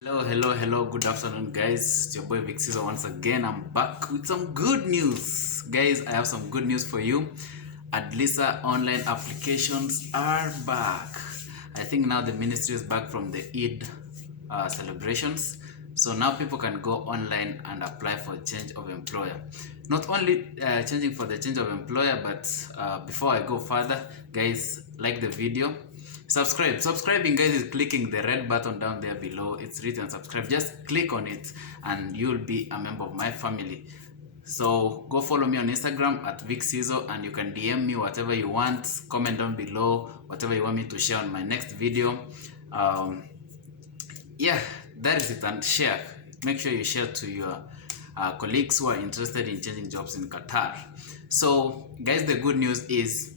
Hello, good afternoon, guys. It's your boy Vic Caesar once again. I'm back with some good news. Guys, I have some good news for you. Adlisa online applications are back. I think now the ministry is back from the Eid celebrations. So now people can go online and apply for change of employer. Not only changing for the change of employer, but before I go further, guys, like the video. Subscribing, guys, is clicking the red button down there below. It's written subscribe. Just click on it and you'll be a member of my family. So go follow me on Instagram at VicCizo, and you can DM me whatever you want. Comment down below whatever you want me to share on my next video. Yeah, that is it. And share. Make sure you share to your colleagues who are interested in changing jobs in Qatar. So guys, the good news is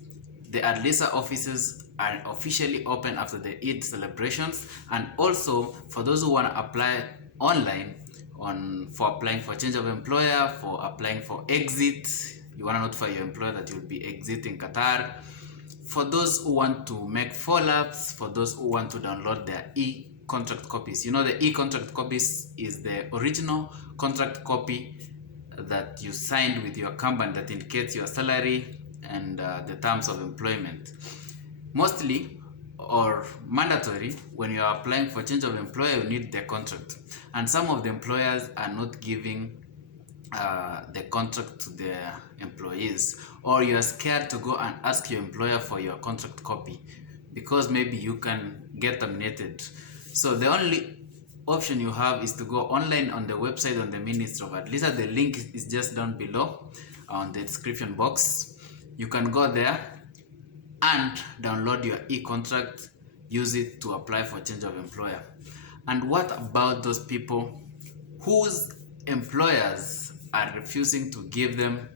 the Adlisa offices are officially open after the Eid celebrations, and also for those who want to apply online for applying for change of employer, for applying for exit. You want to notify your employer that you'll be exiting Qatar. For those who want to make follow-ups, for those who want to download their e-contract copies. You know, the e-contract copies is the original contract copy that you signed with your company that indicates your salary and the terms of employment. Mostly or mandatory, when you are applying for change of employer, you need the contract, and some of the employers are not giving the contract to their employees, or you are scared to go and ask your employer for your contract copy because maybe you can get terminated. So the only option you have is to go online on the website on the Ministry of Adlisa. The link is just down below on the description box. You can go there and download your e-contract, use it to apply for change of employer. And what about those people whose employers are refusing to give them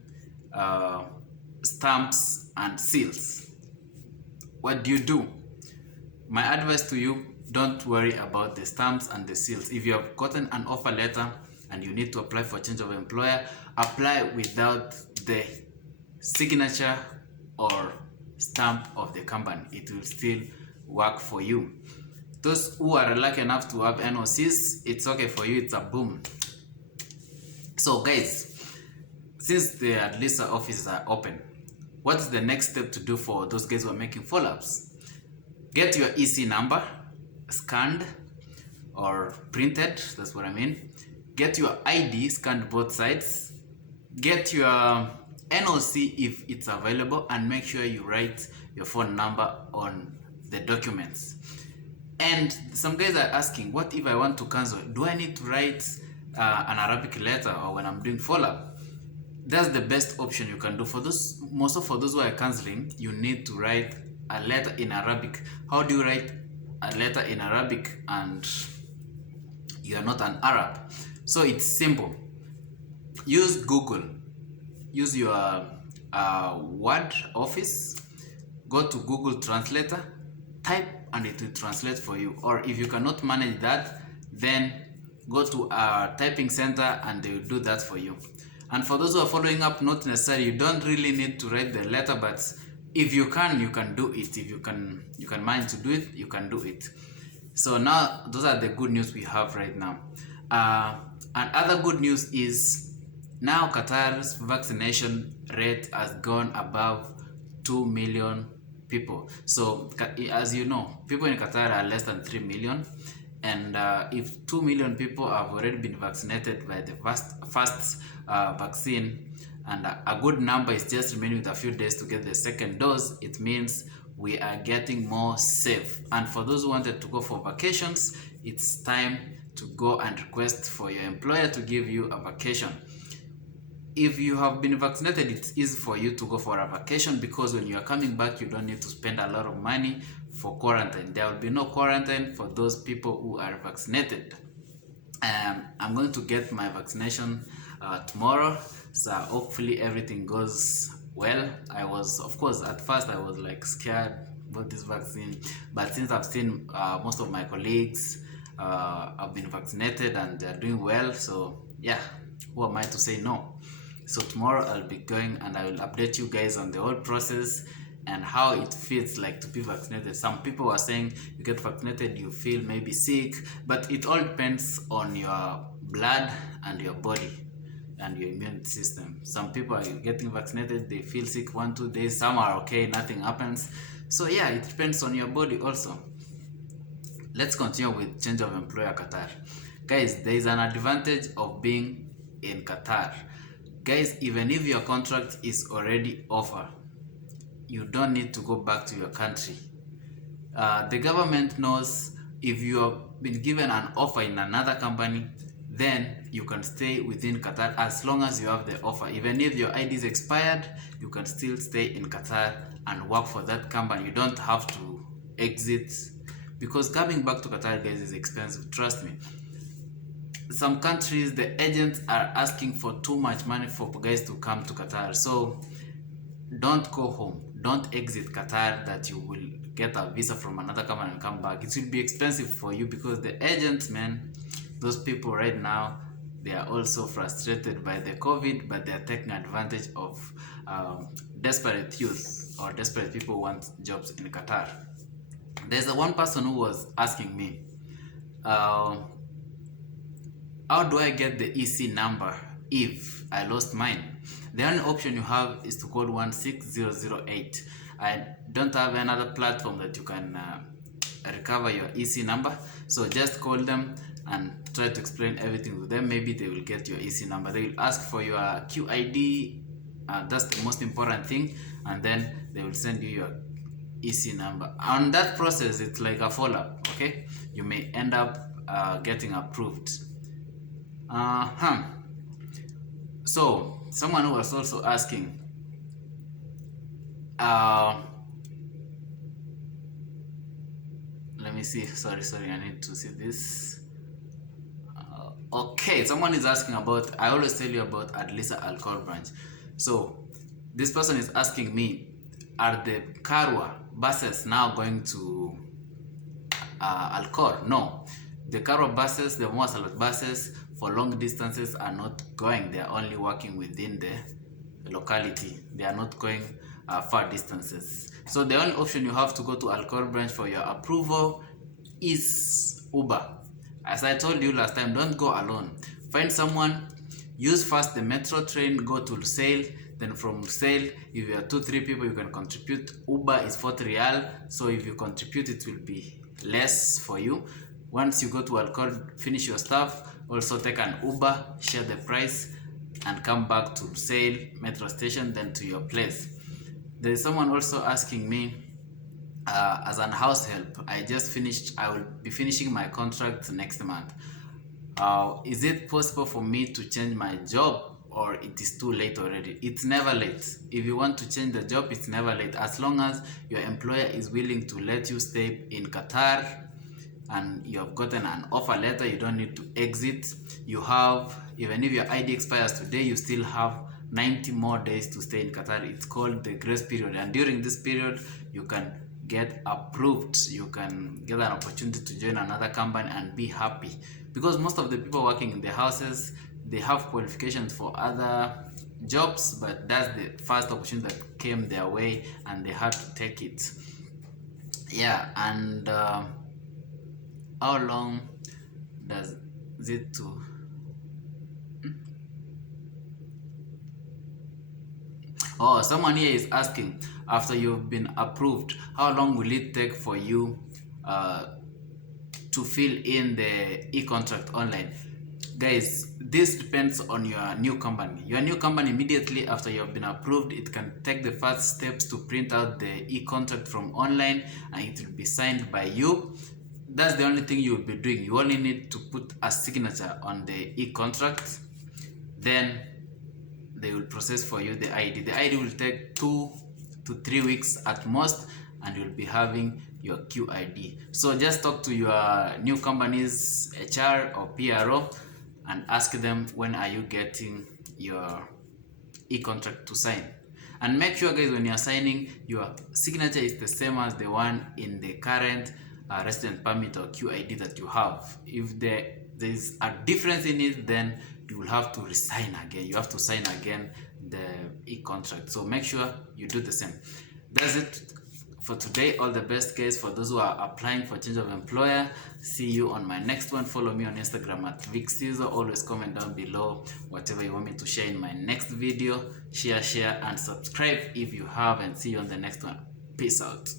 stamps and seals? What do you do? My advice to you, don't worry about the stamps and the seals. If you have gotten an offer letter and you need to apply for change of employer, apply without the signature or stamp of the company. It will still work for you. Those who are lucky enough to have NOCs, it's okay for you. It's a boom. So guys, since the Adlisa offices are open, what's the next step to do for those guys who are making follow-ups? Get your EC number scanned or printed, that's what I mean. Get your ID scanned both sides. Get your NOC if it's available, and make sure you write your phone number on the documents. And some guys are asking, what if I want to cancel? Do I need to write an Arabic letter, or when I'm doing follow-up? That's the best option you can do. For those, most for those who are canceling, you need to write a letter in Arabic. How do you write a letter in Arabic and you are not an Arab? So it's simple. Use Google. Use your Word Office, go to Google Translator, type and it will translate for you. Or if you cannot manage that, then go to a typing center and they will do that for you. And for those who are following up, not necessarily, you don't really need to write the letter, but if you can do it. If you can manage to do it, you can do it. So now those are the good news we have right now. And other good news is, now Qatar's vaccination rate has gone above 2 million people. So as you know, people in Qatar are less than 3 million. And if 2 million people have already been vaccinated by the first vaccine, and a good number is just remaining with a few days to get the second dose, it means we are getting more safe. And for those who wanted to go for vacations, it's time to go and request for your employer to give you a vacation. If you have been vaccinated, it's easy for you to go for a vacation, because when you are coming back, you don't need to spend a lot of money for quarantine. There will be no quarantine for those people who are vaccinated. I'm going to get my vaccination tomorrow, so hopefully everything goes well. I was, of course, at first I was like scared about this vaccine, but since I've seen most of my colleagues have been vaccinated and they're doing well, so yeah, who am I to say no? So tomorrow I'll be going and I will update you guys on the whole process. and how it feels like to be vaccinated. Some people are saying you get vaccinated, you feel maybe sick, but it all depends on your blood and your body and your immune system. Some people are getting vaccinated, they feel sick 1-2 days, some are okay, nothing happens. So yeah, it depends on your body also. Let's continue with change of employer Qatar. Guys, there is an advantage of being in Qatar. Guys, even if your contract is already over, you don't need to go back to your country. The government knows if you have been given an offer in another company, then you can stay within Qatar as long as you have the offer. Even if your ID is expired, you can still stay in Qatar and work for that company. You don't have to exit, because coming back to Qatar, guys, is expensive. Trust me. Some countries, the agents are asking for too much money for guys to come to Qatar. So don't go home. Don't exit Qatar that you will get a visa from another company and come back. It will be expensive for you, because the agents, man, those people right now, they are also frustrated by the COVID, but they are taking advantage of desperate youth or desperate people who want jobs in Qatar. There's one person who was asking me, how do I get the EC number if I lost mine? The only option you have is to call 16008. I don't have another platform that you can recover your EC number, so just call them and try to explain everything to them. Maybe they will get your EC number. They will ask for your QID, that's the most important thing, and then they will send you your EC number. On that process, it's like a follow-up, okay? You may end up getting approved. So someone who was also asking, let me see, sorry, I need to see this. Okay, someone is asking about, I always tell you about Adlisa Alcor branch. So this person is asking me, are the Karwa buses now going to Alcor? No, the Karwa buses, the Moasalat buses for long distances are not going. They are only working within the locality. They are not going far distances. So the only option you have to go to Alcor branch for your approval is Uber. As I told you last time, don't go alone. Find someone, use first the metro train, go to Lusail, then from Lusail, if you are 2-3 people, you can contribute. Uber is 40 Riyal, so if you contribute, it will be less for you. Once you go to Alcor, finish your stuff, also take an Uber, share the price, and come back to Lusail metro station, then to your place. There is someone also asking me, as an house help, I will be finishing my contract next month. Is it possible for me to change my job, or it is too late already? It's never late. If you want to change the job, it's never late. As long as your employer is willing to let you stay in Qatar and you have gotten an offer letter, you don't need to exit. You have, even if your ID expires today, you still have 90 more days to stay in Qatar. It's called the grace period, and during this period you can get approved. You can get an opportunity to join another company and be happy, because most of the people working in the houses, they have qualifications for other jobs, but that's the first opportunity that came their way and they had to take it. Yeah. And how long does it to Oh, someone here is asking, after you've been approved, how long will it take for you to fill in the e-contract online? Guys, this depends on your new company. Your new company, immediately after you have been approved, it can take the first steps to print out the e-contract from online, and it will be signed by you. That's the only thing you will be doing. You only need to put a signature on the e-contract, then they will process for you the ID. The ID will take 2 to 3 weeks at most, and you'll be having your QID. So just talk to your new company's HR or PRO and ask them, when are you getting your e-contract to sign? And make sure, guys, when you're signing, your signature is the same as the one in the current resident permit or QID that you have. If there is a difference in it, then you will have to resign again. You have to sign again the e-contract. So make sure you do the same. That's it for today. All the best, guys, for those who are applying for change of employer. See you on my next one. Follow me on Instagram at VicCesar. Always comment down below whatever you want me to share in my next video. Share and subscribe if you haven't. See you on the next one. Peace out.